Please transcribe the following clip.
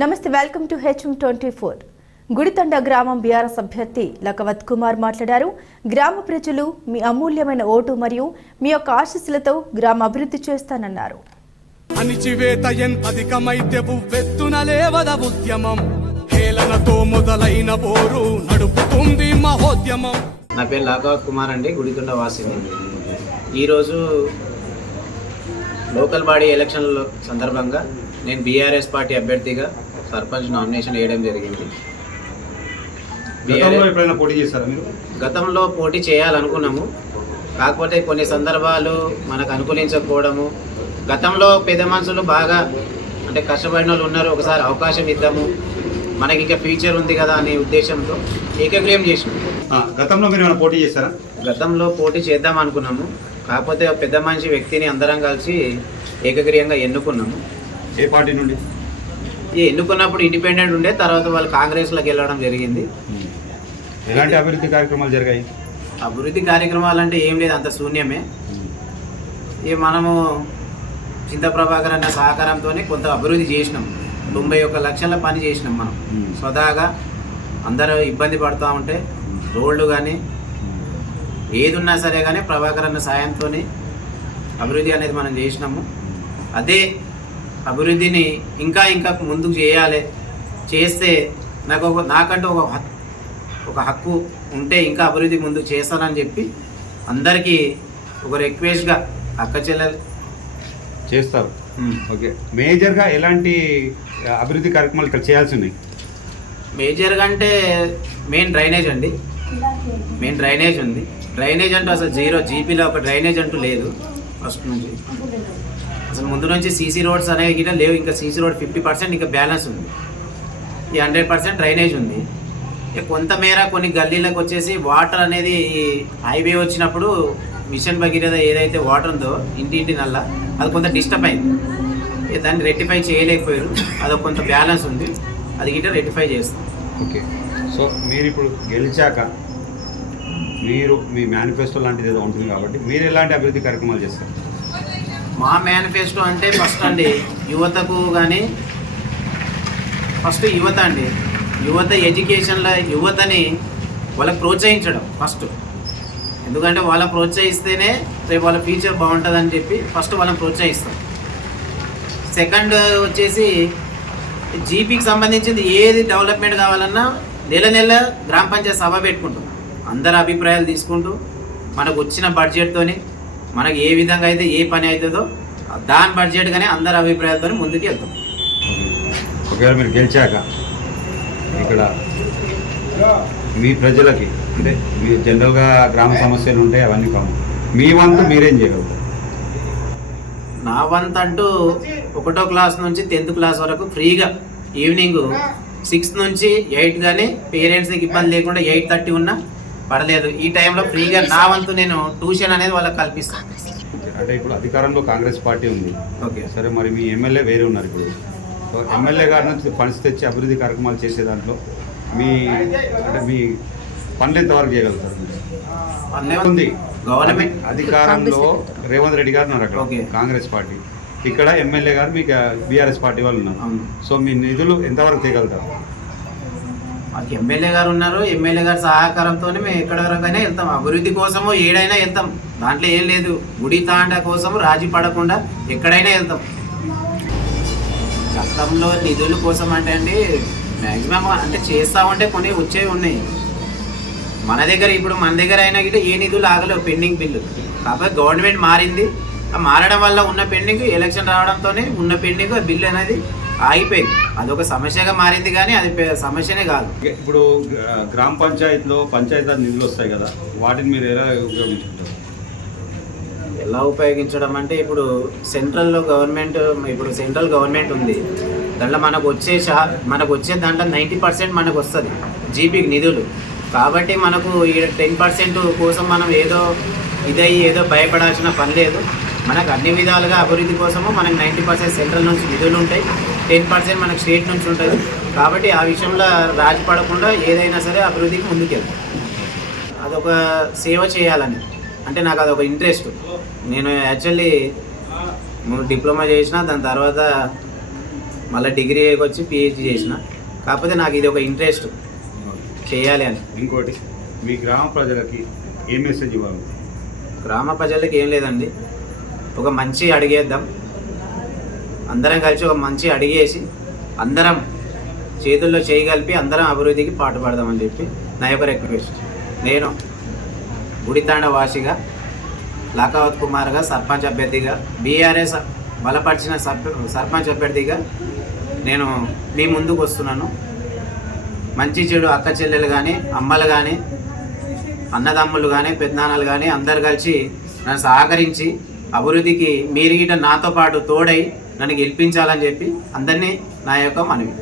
నమస్తే, welcome to HM24. గుడితండ గ్రామం BRS అభ్యర్థి లకవత్ కుమార్ మాట్లాడారు. గ్రామ ప్రజలు మీ అమూల్యమైన ఓటు మరియు మీ యొక్క ఆశీస్సులతో గ్రామ అభివృద్ధి చేస్తానన్నారు. అణిచివేత ఎంతధికమైతే ఉవ్వెత్తున లేవద ఉద్యమం, హేళనతో మొదలైన పోరు నడుపుతుంది మహోద్యమం. నా పేరు లకవత్ కుమార్ అండి, గుడితండ వాసిని. ఈరోజు లోకల్ బాడీ ఎలక్షన్ల సందర్భంగా నేను బీఆర్ఎస్ పార్టీ అభ్యర్థిగా సర్పంచ్ నామినేషన్ వేయడం జరిగింది. గతంలో పోటీ చేయాలనుకున్నాము, కాకపోతే కొన్ని సందర్భాలు మనకు అనుకూలించకపోవడము. గతంలో పెద్ద మనుషులు బాగా అంటే కష్టపడిన వాళ్ళు ఉన్నారు, ఒకసారి అవకాశం ఇద్దాము, మనకి ఇంకా ఫ్యూచర్ ఉంది కదా అనే ఉద్దేశంతో ఏకగ్రీవం చేసినాము. గతంలో మీరు ఏమైనా పోటీ చేస్తారా? గతంలో పోటీ చేద్దాం అనుకున్నాము, కాకపోతే పెద్ద మనిషి వ్యక్తిని అందరం కలిసి ఏకగ్రీయంగా ఎన్నుకున్నాము. ఏ పార్టీ నుండి? ఎన్నుకున్నప్పుడు ఇండిపెండెంట్ ఉండే, తర్వాత వాళ్ళు కాంగ్రెస్లోకి వెళ్ళడం జరిగింది. ఎలాంటి అభివృద్ధి కార్యక్రమాలు జరిగాయి? అభివృద్ధి కార్యక్రమాలు అంటే ఏం లేదు, అంత శూన్యమే. మనము చింత ప్రభాకర్ అన్న సహకారంతో కొంత అభివృద్ధి చేసినాం. 91 లక్షల పని చేసినాం మనం స్వతహాగా. అందరూ ఇబ్బంది పడుతూ ఉంటే రోడ్లు కానీ ఏది ఉన్నా సరే కానీ ప్రభాకర్ అన్న సాయంతో అభివృద్ధి అనేది మనం చేసినాము. అదే అభివృద్ధిని ఇంకా ఇంకా ముందుకు చేయాలి, చేస్తే నాకంటూ ఒక హక్కు ఉంటే ఇంకా అభివృద్ధి ముందుకు చేస్తానని చెప్పి అందరికీ ఒక రిక్వెస్ట్గా అక్క చెల్లెలు చేస్తారు. ఓకే, మేజర్గా ఎలాంటి అభివృద్ధి కార్యక్రమాలు ఇక్కడ చేయాల్సి ఉన్నాయి? మేజర్గా అంటే మెయిన్ డ్రైనేజ్ అండి. మెయిన్ డ్రైనేజ్ ఉంది. డ్రైనేజ్ అంటూ అసలు జీరో, జీపీలో ఒక డ్రైనేజ్ అంటూ లేదు ఫస్ట్ నుంచి. అసలు ముందు నుంచి సీసీ రోడ్స్ అనేవి గిట్ట లేవు. ఇంకా సీసీ రోడ్ 50% ఇంకా బ్యాలెన్స్ ఉంది. ఈ 100% డ్రైనేజ్ ఉంది. కొంతమేర కొన్ని గల్లీలకు వచ్చేసి వాటర్ అనేది హైవే వచ్చినప్పుడు మిషన్ భగీరథ ఏదైతే వాటర్ ఉందో ఇంటి నల్ల అది కొంత డిస్టర్బ్ అయింది. దాన్ని రెక్టిఫై చేయలేకపోయారు. అదొక కొంత బ్యాలెన్స్ ఉంది, అది గిట్ట రెక్టిఫై చేస్తాం. ఓకే, సో మీరు ఇప్పుడు గెలిచాక మీరు మీ మేనిఫెస్టో లాంటిది ఏదో ఉంటుంది కాబట్టి మీరు ఎలాంటి అభివృద్ధి కార్యక్రమాలు చేస్తారు? మా మేనిఫెస్టో అంటే ఫస్ట్ అండి యువతకు కానీ ఫస్ట్ యువత అండి. యువత ఎడ్యుకేషన్లో యువతని వాళ్ళకి ప్రోత్సహించడం ఫస్ట్. ఎందుకంటే వాళ్ళని ప్రోత్సహిస్తేనే రేపు వాళ్ళ ఫ్యూచర్ బాగుంటుందని చెప్పి ఫస్ట్ వాళ్ళని ప్రోత్సహిస్తాం. సెకండ్ వచ్చేసి జీపీకి సంబంధించింది ఏది డెవలప్మెంట్ కావాలన్నా నెల నెల గ్రామ పంచాయతీ సభ పెట్టుకుంటాం. అందరి అభిప్రాయాలు తీసుకుంటూ మనకు వచ్చిన బడ్జెట్తోని మనకి ఏ విధంగా అయితే ఏ పని అవుతుందో దాని బడ్జెట్గానే అందరి అభిప్రాయాలతో ముందుకు వెళ్తాం. ఒకవేళ మీరు గెలిచాక ఇక్కడ మీ ప్రజలకి అంటే మీ జనరల్గా గ్రామ సమస్యలు ఉంటాయి, అవన్నీ కాదు, మీ వంతు మీరేం చేయగలుగుతారు? నా వంతు అంటూ 1వ క్లాస్ నుంచి 10th క్లాస్ వరకు ఫ్రీగా ఈవినింగ్ 6 నుంచి 8 కానీ పేరెంట్స్కి ఇబ్బంది లేకుండా 8:30 ఉన్నా పర్లేదు, ఈ టైంలో ఫ్రీగా నా వంతు నేను ట్యూషన్ అనేది వాళ్ళకి కల్పిస్తాను. అంటే ఇప్పుడు అధికారంలో కాంగ్రెస్ పార్టీ ఉంది. ఓకే, సరే, మరి మీ ఎమ్మెల్యే వేరే ఉన్నారు. ఇప్పుడు సో ఎమ్మెల్యే గారి నుంచి ఫండ్స్ తెచ్చి అభివృద్ధి కార్యక్రమాలు చేసే దాంట్లో మీ పనులు ఎంతవరకు చేయగలుగుతారు? ఉంది గవర్నమెంట్ అధికారంలో రేవంత్ రెడ్డి గారు ఉన్నారు అక్కడ కాంగ్రెస్ పార్టీ, ఇక్కడ ఎమ్మెల్యే గారు మీకు బీఆర్ఎస్ పార్టీ వాళ్ళు ఉన్నారు. సో మీ నిధులు ఎంతవరకు తీయగలుగుతారు? మాకు ఎమ్మెల్యే గారు ఉన్నారు, ఎమ్మెల్యే గారి సహకారంతోనే మేము ఎక్కడ వరకైనా వెళ్తాం. అభివృద్ధి కోసము ఏడైనా వెళ్తాం, దాంట్లో ఏం లేదు. గుడి తాండ కోసము రాజీ పడకుండా ఎక్కడైనా వెళ్తాం. గతంలో నిధుల కోసం అంటే అండి మ్యాక్సిమం అంటే చేస్తూ ఉంటే కొన్ని వచ్చేవి ఉన్నాయి మన దగ్గర. ఇప్పుడు మన దగ్గర అయినా గిట్ట ఏ నిధులు ఆగలేవు, పెండింగ్ బిల్లు. కాకపోతే గవర్నమెంట్ మారింది, మారడం వల్ల ఉన్న పెండింగ్ ఎలక్షన్ రావడంతోనే ఉన్న పెండింగ్ బిల్లు అనేది ఆగిపోయింది. అదొక సమస్యగా మారింది, కానీ అది సమస్యనే కాదు. ఇప్పుడు గ్రామ పంచాయతీలో పంచాయతీ నిధులు వస్తాయి కదా, వాటిని మీరు ఎలా ఉపయోగించుకుంటారు? ఎలా ఉపయోగించడం అంటే ఇప్పుడు సెంట్రల్ గవర్నమెంట్ ఉంది. దాంట్లో మనకు వచ్చే దాంట్లో 90% మనకు వస్తుంది జీపీకి నిధులు. కాబట్టి మనకు ఈ 10% కోసం మనం ఏదో భయపడాల్సిన పని లేదు. మనకు అన్ని విధాలుగా అభివృద్ధి కోసము మనకు 90% సెంట్రల్ నుంచి నిధులు ఉంటాయి, 10% మనకు స్టేట్ నుంచి ఉంటుంది. కాబట్టి ఆ విషయంలో రాజీ పడకుండా ఏదైనా సరే అభివృద్ధికి ముందుకెళ్తాం. అదొక సేవ చేయాలని అంటే నాకు అదొక ఇంట్రెస్ట్. నేను యాక్చువల్లీ డిప్లొమా చేసిన, దాని తర్వాత మళ్ళీ డిగ్రీకి వచ్చి పిహెచ్డి చేసిన. కాకపోతే నాకు ఇది ఒక ఇంట్రెస్ట్ చేయాలి అని. ఇంకోటి మీ గ్రామ ప్రజలకి ఏ మెసేజ్ ఇవ్వాలి? గ్రామ ప్రజలకి ఏం లేదండి, ఒక మంచి అడిగేద్దాం, అందరం కలిసి ఒక మంచి అడిగేసి అందరం చేతుల్లో చేయగలిపి అందరం అభివృద్ధికి పాటుపడదామని చెప్పి నా యొక్క రిక్వెస్ట్. నేను గుడితాండ వాసిగా లక్కవత్ కుమార్గా సర్పంచ్ అభ్యర్థిగా బీఆర్ఎస్ బలపరిచిన సర్పంచ్ అభ్యర్థిగా నేను మీ ముందుకు వస్తున్నాను. మంచి చెడు అక్క చెల్లెలు కానీ అమ్మలు కానీ అన్నదమ్ములు కానీ పెద్దనాన్నలు కానీ అందరు కలిసి నన్ను సహకరించి అభివృద్ధికి మీరు గిట్ట నాతో పాటు తోడై నన్ను గెలిపించాలని చెప్పి అందరినీ నా యొక్క మనవి.